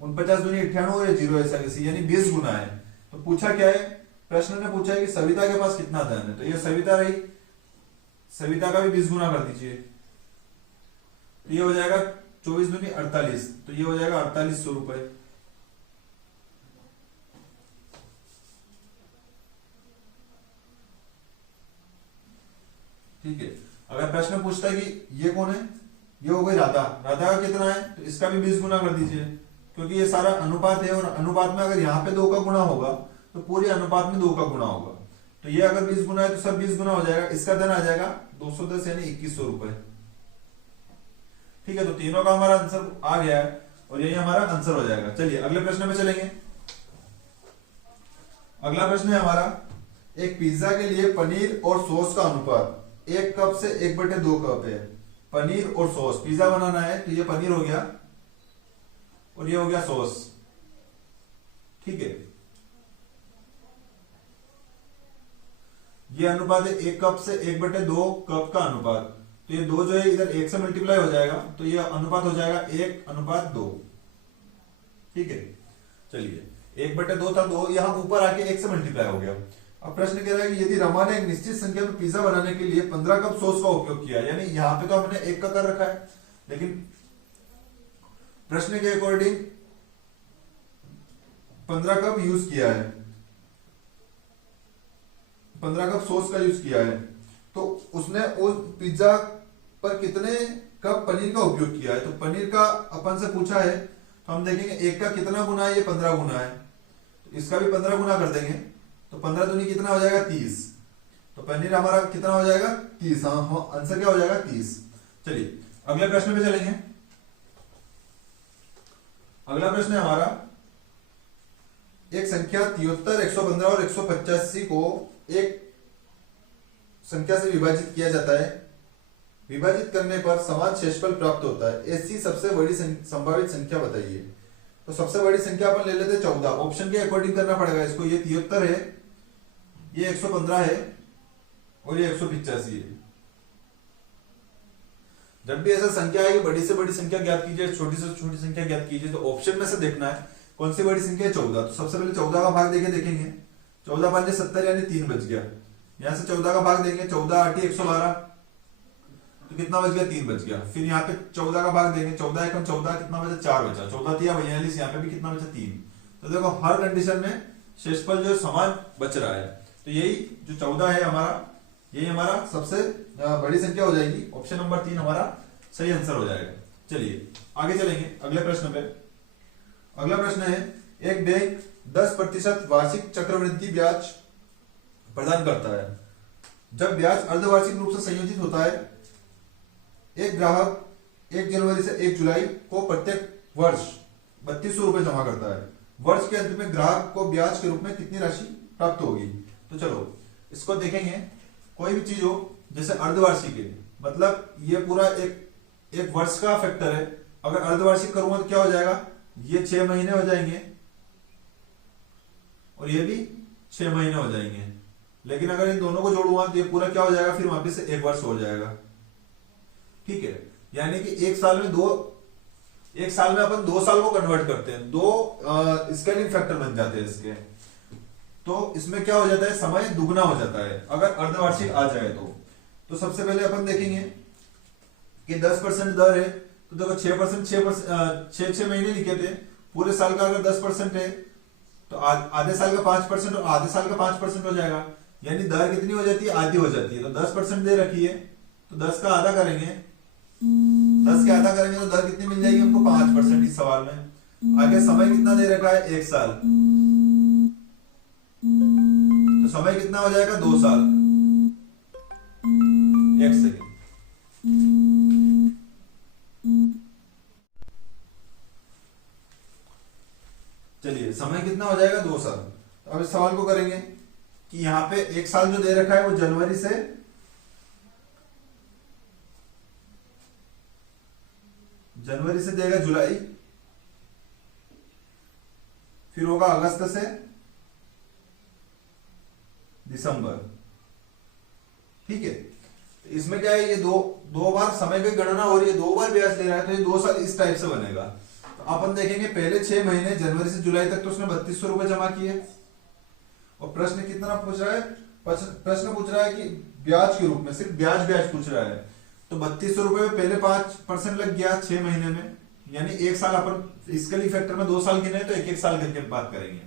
49 दूनी 98 और 0 ऐसा किसी, यानी 20 गुना है। तो पूछा क्या है, प्रश्न ने पूछा है कि सविता के पास कितना धन है, तो ये सविता रही, सविता का भी 20 गुना कर दीजिए, तो ये हो जाएगा 24 दूनी 48, तो ये हो जाएगा 4800 रुपए, ठीक है। अगर प्रश्न पूछता है कि ये कौन है, ये हो गई राधा, राधा का कितना है, तो इसका भी 20 गुना कर दीजिए, क्योंकि ये सारा अनुपात है, और अनुपात में अगर यहाँ पे 2 का गुना होगा तो पूरे अनुपात में 2 का गुना होगा, तो ये अगर 20 गुना है तो सब 20 गुना हो जाएगा। इसका धन आ जाएगा 210 यानी 2100 रुपए, ठीक है। तो तीनों का हमारा आंसर आ गया है और यही हमारा आंसर हो जाएगा। चलिए अगले प्रश्न में चलेंगे। अगला प्रश्न है हमारा, एक पिज्जा के लिए पनीर और सॉस का अनुपात 1 कप से 1/2 कप है। पनीर और सॉस, पिज्जा बनाना है, तो ये पनीर हो गया और ये हो गया सॉस, ठीक है। ये अनुपात है 1 कप से 1/2 कप का अनुपात, तो ये 2 जो है इधर 1 से मल्टीप्लाई हो जाएगा, तो ये अनुपात हो जाएगा 1:2, ठीक है। चलिए 1/2 था, 2 यहां ऊपर आके 1 से मल्टीप्लाई हो गया। अब प्रश्न कह रहा है कि यदि रमा ने एक निश्चित संख्या में पिज्जा बनाने के लिए 15 कप सॉस का उपयोग किया, यानी यहां पे तो हमने 1 का कर रखा है, लेकिन प्रश्न के अकॉर्डिंग 15 कप यूज किया है, 15 कप सॉस का यूज किया है, तो उसने उस पिज्जा पर कितने कप पनीर का उपयोग किया है। तो पनीर का अपन से पूछा है, तो हम देखेंगे 1 का कितना गुना है, ये 15 गुना है, तो इसका भी 15 गुना कर देंगे, तो 15 दूनी कितना हो जाएगा 30, तो पनीर हमारा कितना हो जाएगा 30, हाँ आंसर क्या हो जाएगा 30। चलिए अगले प्रश्न पे चलेंगे। अगला प्रश्न है हमारा, एक संख्या 73, 115 और 185 को एक संख्या से विभाजित किया जाता है। विभाजित करने पर समान शेषफल प्राप्त होता है। ऐसी सबसे बड़ी संभावित संख्या बताइए। तो सबसे बड़ी संख्या अपन ले लेते हैं 14। ऑप्शन के अकॉर्डिंग करना पड़ेगा इसको। ये 73 है, ये 115 है और ये 185 है। जब भी ऐसा संख्या आएगी बड़ी से बड़ी संख्या ज्ञात कीजिए, छोटी से छोटी संख्या ज्ञात कीजिए। तो ऑप्शन में से देखना है कौन सी बड़ी संख्या है, 14। तो सबसे पहले 14 का भाग देके देखेंगे। 14 5 70 यानी 3 बच गया। यहां से 14 का भाग देंगे, 14 8 112, तो कितना बच गया, 3 बच गया। फिर यहाँ पे 14 का भाग देंगे, 14 1 14, कितना बचा, 4 बचा। 14 3 42, यहाँ पे भी कितना बचा, 3। तो देखो हर कंडीशन में शेषफल जो समान बच रहा है। तो यही जो 14 है हमारा, यही हमारा सबसे बड़ी संख्या हो जाएगी। ऑप्शन नंबर 3 हमारा सही आंसर हो जाएगा। चलिए आगे चलेंगे अगले प्रश्न पे। अगला प्रश्न है, एक बैंक 10% वार्षिक चक्रवृद्धि ब्याज प्रदान करता है। जब ब्याज अर्धवार्षिक रूप से संयोजित होता है, एक ग्राहक 1 जनवरी से 1 जुलाई को प्रत्येक वर्ष 3200 रुपए जमा करता है। वर्ष के अंत में ग्राहक को ब्याज के रूप में कितनी राशि प्राप्त होगी। तो चलो इसको देखेंगे। कोई भी चीज हो जैसे अर्धवार्षिक है, मतलब ये पूरा एक वर्ष का फैक्टर है। अगर अर्धवार्षिक करूंगा तो क्या हो जाएगा, ये 6 महीने हो जाएंगे और ये भी 6 महीने हो जाएंगे। लेकिन अगर इन दोनों को जोड़ूंगा तो ये पूरा क्या हो जाएगा, फिर वापस से 1 वर्ष हो जाएगा। ठीक है, यानी कि एक साल में अपन 2 साल को कन्वर्ट करते हैं। 2 स्केलिंग फैक्टर बन जाते हैं इसके। तो इसमें क्या हो जाता है, समय दुगना हो जाता है अगर अर्धवार्षिक आ जाए तो सबसे पहले अपन देखेंगे कि 10% दर है। तो देखो 6% 6 महीने लिखे थे। पूरे साल का अगर 10% है तो आधे साल का 5% और आधे साल का 5% हो जाएगा। यानी दर कितनी हो जाती है, आधी हो जाती है। तो 10% दे रखी है तो 10 का आधा करेंगे, 10 का आधा करेंगे तो दर कितनी मिल जाएगी हमको, 5% इस सवाल में। आगे समय कितना दे रखा है, 1 साल। तो समय कितना हो जाएगा, 2 साल 1 सेकेंड। चलिए समय कितना हो जाएगा, 2 साल। तो अब इस सवाल को करेंगे कि यहाँ पे 1 साल जो दे रखा है वो जनवरी से देगा जुलाई, फिर होगा अगस्त से दिसंबर। ठीक है, तो इसमें क्या है, ये दो बार समय की गणना हो रही है, 2 बार ब्याज ले रहा है। तो ये 2 साल इस टाइप से बनेगा। तो अपन देखेंगे पहले 6 महीने जनवरी से जुलाई तक तो उसने 3200 रुपए जमा किए। और प्रश्न कितना पूछ रहा है, प्रश्न पूछ रहा है कि ब्याज के रूप में, सिर्फ ब्याज पूछ रहा है। तो 3200 रुपए में पहले 5% लग गया 6 महीने में, यानी 1 साल। अपन स्केलिंग फैक्टर में 2 साल गिने तो 1 साल करके बात करेंगे।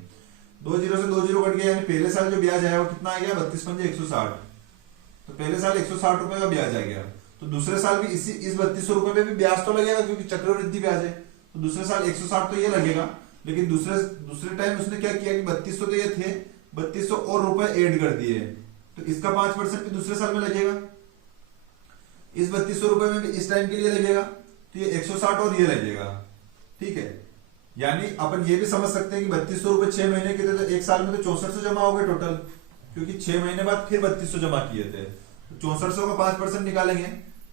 2 जीरो से 2 जीरो कट गया, यानी पहले साल जो ब्याज आया वो कितना आ गया, 32 पंजे 160। तो पहले साल 160 रुपए का ब्याज आ गया। तो दूसरे साल भी इस 3200 रुपए में भी ब्याज तो लगेगा क्योंकि चक्रवृद्धि ब्याज है। तो दूसरे साल 160 तो ये लगेगा। लेकिन दूसरे टाइम उसने क्या किया कि 3200 तो ये थे, 3200 और रुपए ऐड कर दिए। तो इसका 5% भी दूसरे साल में लगेगा। इस 3200 रुपए में भी इस टाइम के लिए लगेगा। तो ये 160 और ये लगेगा। ठीक है, यानी अपन ये भी समझ सकते हैं कि 3200 रुपए 6 महीने के थे तो 1 साल में तो 6400 जमा हो गए टोटल, क्योंकि 6 महीने बाद फिर 3200 जमा किए थे। तो 6400 का 5% निकालेंगे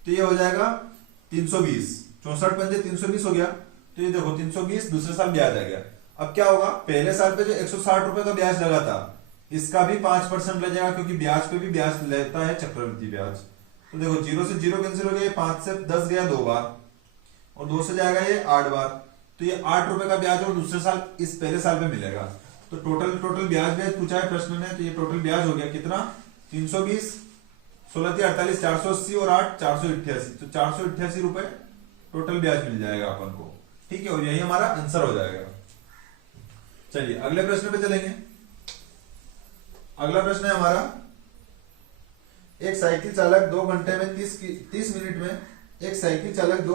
तो ये हो जाएगा 320। 64 पंजे 320 हो गया। तो ये देखो 320 दूसरे साल ब्याज आ गया। अब क्या होगा, पहले साल पे जो 160 रुपए का ब्याज लगा था इसका भी 5% लग जाएगा, क्योंकि ब्याज पे भी ब्याज लेता है चक्रवृद्धि ब्याज। तो देखो 0 से 0 कैंसिल हो गया, 5 से 10 गया 2 बार और 2 से जाएगा ये 8 बार। तो ये 8 रुपए का ब्याज और दूसरे साल इस पहले साल में मिलेगा। तो टोटल ब्याज पूछा है प्रश्न ने। तो ये टोटल ब्याज हो गया कितना, 320, 16 × 48 480 और 8 488। तो 488 रुपए टोटल ब्याज मिल जाएगा अपन को। ठीक है, और यही हमारा आंसर हो जाएगा। चलिए अगले प्रश्न पे चलेंगे। अगला प्रश्न है हमारा, एक साइकिल चालक 2 घंटे में 30 मिनट में, एक साइकिल चालक 2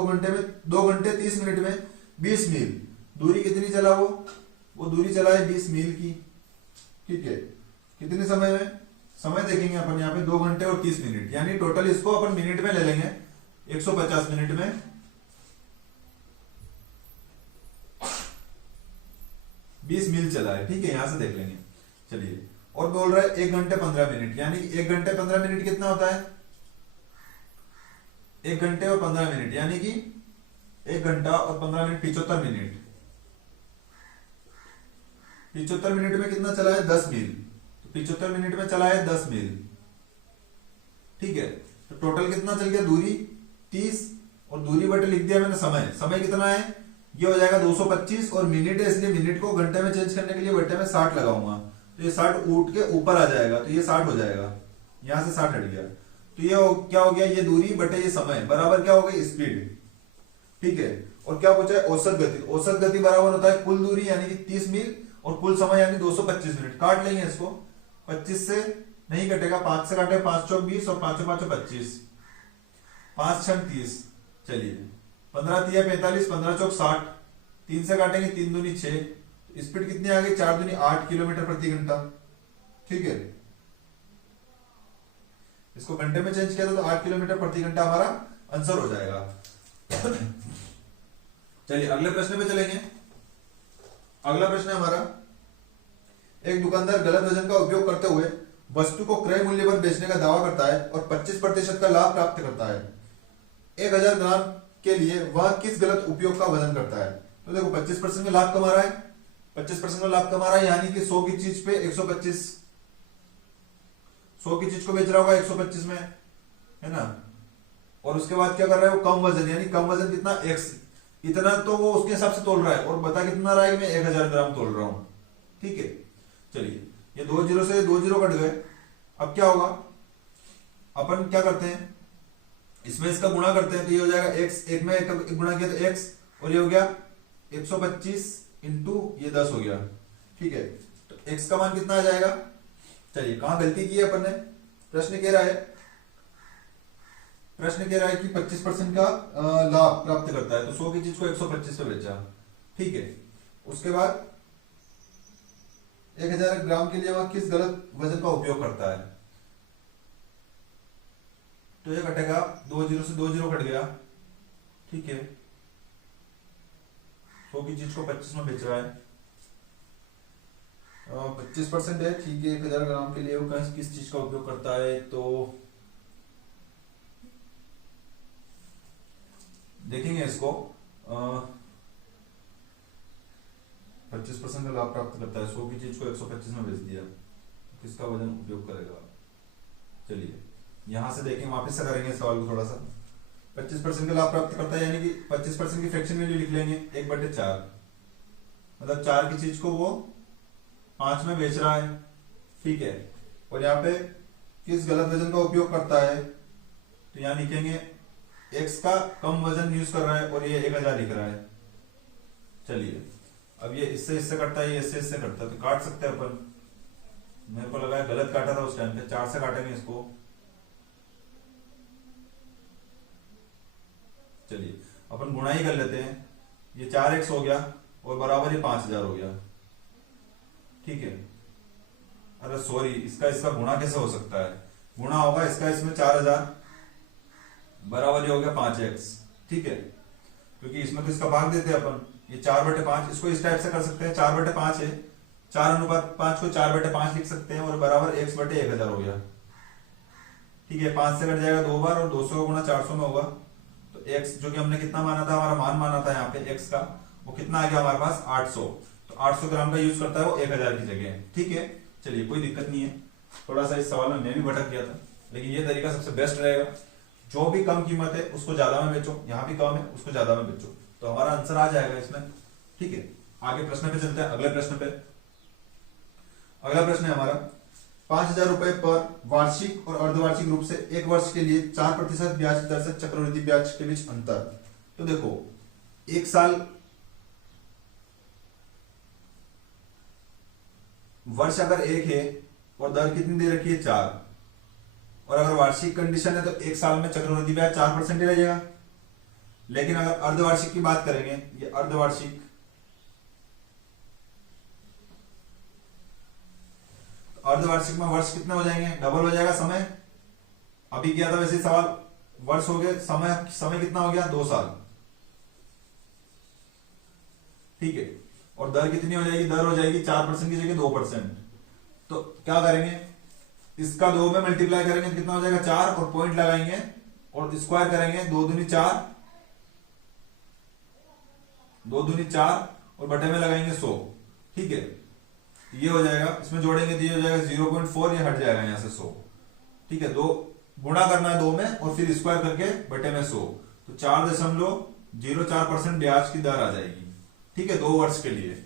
घंटे 30 मिनट में 20 मील दूरी कितनी चला, वो दूरी चला है 20 मील की। ठीक है, कितने समय में, समय देखेंगे अपन यहाँ पे 2 घंटे और 30 मिनट, यानी टोटल इसको अपन मिनट में ले लेंगे 150 मिनट में 20 मील चला है, ठीक है, यहां से देख लेंगे। चलिए, और बोल रहा है 1 घंटे 15 मिनट, यानी 1 घंटे 15 मिनट कितना होता है? 1 घंटे और 15 मिनट यानी कि 1 घंटा और 15 मिनट 75 मिनट। 75 मिनट में कितना चला है? 10 मील। तो 75 मिनट में चला है 10 मील, ठीक है। तो टोटल कितना चल गया? दूरी 30, और दूरी बटे लिख दिया मैंने समय। समय कितना है? ये हो जाएगा 225, और मिनट है इसलिए मिनट को घंटे में चेंज करने के लिए बटे में 60 लगाऊंगा, तो ये 60 उठ के ऊपर आ जाएगा, तो ये 60 हो जाएगा, यहां से 60 हट गया। तो ये क्या हो गया? ये दूरी बटे ये समय बराबर क्या हो गई? स्पीड, ठीक है। और क्या पूछा है? औसत गति। औसत गति बराबर होता है कुल दूरी यानी कि 30 मील और कुल समय यानी 225 मिनट। काट लेंगे इसको, 25 से नहीं कटेगा, 5 से काटे, 5 चौक 20 और 5 5 25, 5 6 30। चलिए, 15 3 45, 15 चौक 60, 3 से काटेंगे, 3 दूनी 6, स्पीड कितनी आ गई? 4 दूनी 8 किलोमीटर प्रति घंटा, ठीक है। इसको घंटे में चेंज किया तो 8 किलोमीटर प्रति घंटा हमारा आंसर हो जाएगा। चलिए अगले प्रश्न पे चलेंगे। अगला प्रश्न है हमारा, एक दुकानदार गलत वजन का उपयोग करते हुए वस्तु को क्रय मूल्य पर बेचने का दावा करता है और 25% का लाभ प्राप्त करता है। 1000 ग्राम के लिए वह किस गलत उपयोग का वजन करता है? तो देखो 25% का लाभ कमा रहा है, 25% का लाभ कमा रहा है, यानी कि 100 की चीज पे 125, 100 की चीज को बेच रहा होगा 125 में, है ना। और उसके बाद क्या कर रहा है? वो कम वजन, यानी कम वजन कितना? x, इतना तो वो उसके हिसाब से तोल रहा है, और बता कितना रहा है कि मैं 1000 ग्राम तोल रहा हूं, ठीक है। चलिए, ये 2 जीरो से 2 जीरो कट गए। अब क्या होगा? अपन क्या करते हैं, इसमें इसका गुणा करते हैं, तो ये हो जाएगा x, एक में एक गुणा किया तो x, और ये हो गया 125 इंटू ये 10 हो गया, ठीक है। तो x का मान कितना आ जाएगा? चलिए, कहां गलती की है अपन ने? प्रश्न कह रहा है, प्रश्न कह रहा है कि 25% का लाभ प्राप्त करता है, तो 100 की चीज को 125 पे बेचा, ठीक है। उसके बाद 1000 ग्राम के लिए वह किस गलत वजन का उपयोग करता है? तो ये कटेगा, 2 जीरो से 2 जीरो कट गया, ठीक है। 100 की चीज को 25 में बेच रहा है, 25% है, ठीक है। 1000 ग्राम के लिए वो किस चीज का उपयोग करता है? तो देखेंगे इसको, 25% का लाभ प्राप्त करता है, 100 की चीज को 125 में बेच दिया, किसका वजन उपयोग करेगा? चलिए यहां से देखें, वापस से करेंगे सवाल को थोड़ा सा। 25% का लाभ प्राप्त करता है यानी कि 25% की फ्रैक्शन वैल्यू लिख लेंगे 1/4, मतलब 4 की चीज को वो 5 में बेच रहा है, ठीक है। और यहाँ पे किस गलत वजन का उपयोग करता है? तो यहाँ लिखेंगे x का कम वजन यूज कर रहा है, और ये 1000 लिख रहा है। चलिए, अब ये इससे इससे कटता है, ये इससे इससे कटता है, तो काट सकते हैं अपन। मेरे को लगा गलत काटा था उस टाइम पे, 4 से काटेंगे इसको। चलिए अपन गुणा ही कर लेते हैं, ये 4x हो गया और बराबर ये 5000 हो गया, ठीक है। अरे सॉरी, इसका इसका गुणा कैसे हो सकता है? गुणा होगा इसका इसमें 4000 बराबर ये हो गया 5x, ठीक है, क्योंकि इसमें तो इसका भाग देते हैं अपन। ये 4/5, इसको इस टाइप से कर सकते हैं, 4/5 है, 4:5 को 4/5 लिख सकते हैं, और बराबर x/1000 हो गया, ठीक है। 5 से कट जाएगा 2 बार, और 200 गुणा 400 में होगा, तो x जो कि हमने कितना माना था, हमारा मान माना था यहाँ पे x का, वो कितना आ गया हमारे पास? 800। तो 800 ग्राम का यूज करता है वो 1000 की जगह, ठीक है। चलिए, कोई दिक्कत नहीं है। थोड़ा सा इस सवाल में मैं भी भटक गया था, लेकिन ये तरीका सबसे बेस्ट रहेगा। जो भी कम कीमत है उसको ज्यादा में बेचो, यहाँ भी कम है उसको ज्यादा में बेचो, तो हमारा आंसर आ जाएगा इसमें, ठीक है। आगे प्रश्न पे चलते हैं, अगले प्रश्न पे। अगला प्रश्न है हमारा, 5000 रुपए पर वार्षिक और अर्धवार्षिक रूप से 1 वर्ष के लिए 4% ब्याज दर से चक्रवृद्धि ब्याज के बीच अंतर। तो देखो, 1 साल, वर्ष अगर 1 है और दर कितनी दे रखी है? 4, और अगर वार्षिक कंडीशन है तो 1 साल में चक्रवृद्धि ब्याज 4% ही रहेगा। लेकिन अगर अर्धवार्षिक की बात करेंगे, ये अर्धवार्षिक, अर्धवार्षिक में वर्ष कितने हो जाएंगे? डबल हो जाएगा समय। अभी किया था वैसे सवाल, वर्ष हो गए, समय समय कितना हो गया? 2 साल, ठीक है। और दर कितनी हो जाएगी, दर हो जाएगी 4% की जगह 2%। तो क्या करेंगे, इसका 2 में मल्टीप्लाई करेंगे तो कितना हो जाएगा 4, और पॉइंट लगाएंगे और स्क्वायर करेंगे, 2 दूनी 4, 2 दूनी 4 और बटे में लगाएंगे 100। ठीक है, ये हो जाएगा, इसमें जोड़ेंगे तो ये हो जाएगा 0.4, ये हट जाएगा यहाँ से 100। ठीक है, 2 गुणा करना है 2 में और फिर स्क्वायर करके बटे में 100, तो 4.04% ब्याज की दर आ जाएगी। ठीक है, 2 वर्ष के लिए।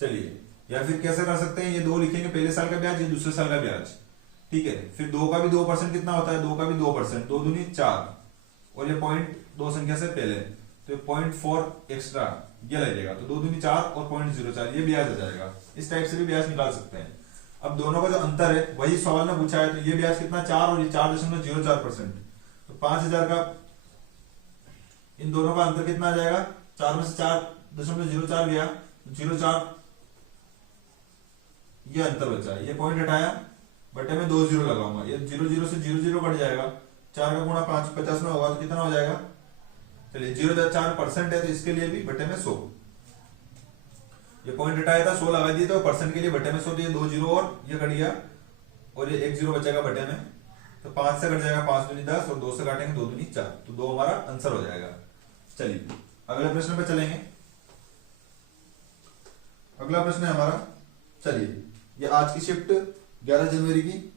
चलिए, या फिर कैसे कर सकते हैं, ये 2 लिखेंगे पहले साल का ब्याज, ये दूसरे साल का ब्याज। ठीक है, फिर 2 का भी 2% कितना होता है, 2 का भी 2%, 2 दूनी 4 और ये पॉइंट 2 संख्या से पहले, तो ये 0.4 एक्स्ट्रा ये लगेगा, तो 2 दूनी 4 और 0.04 ये ब्याज आ जाएगा। इस टाइप से भी ब्याज निकाल सकते हैं। अब दोनों का जो अंतर है वही सवाल में पूछा है, तो ये ब्याज कितना 4 और ये 4.04%, तो 5,000 का इन दोनों का अंतर कितना आ जाएगा, 4 में से 4.04 गया, 04 ये अंतर बचा, ये पॉइंट हटाया, बटे में 2 जीरो लगाऊंगा, ये 0 से 0 कट जाएगा, 4 का गुणा 5 50 में होगा तो कितना हो जाएगा, चलिए 0.4% है तो इसके लिए भी बटे में 100। ये पॉइंट हटाया था 100 लगा दिए, तो परसेंट के लिए बटे में 100, तो ये 2 जीरो और ये कट गया और ये 1 जीरो बचेगा बटे में, तो 5 से कट जाएगा 5 दूनी 10 और 2 से काटेंगे 2 दूनी 4, तो 2 हमारा आंसर हो जाएगा। चलिए अगले प्रश्न पे चलेंगे। अगला प्रश्न है हमारा, चलिए ये आज की शिफ्ट 11 जनवरी की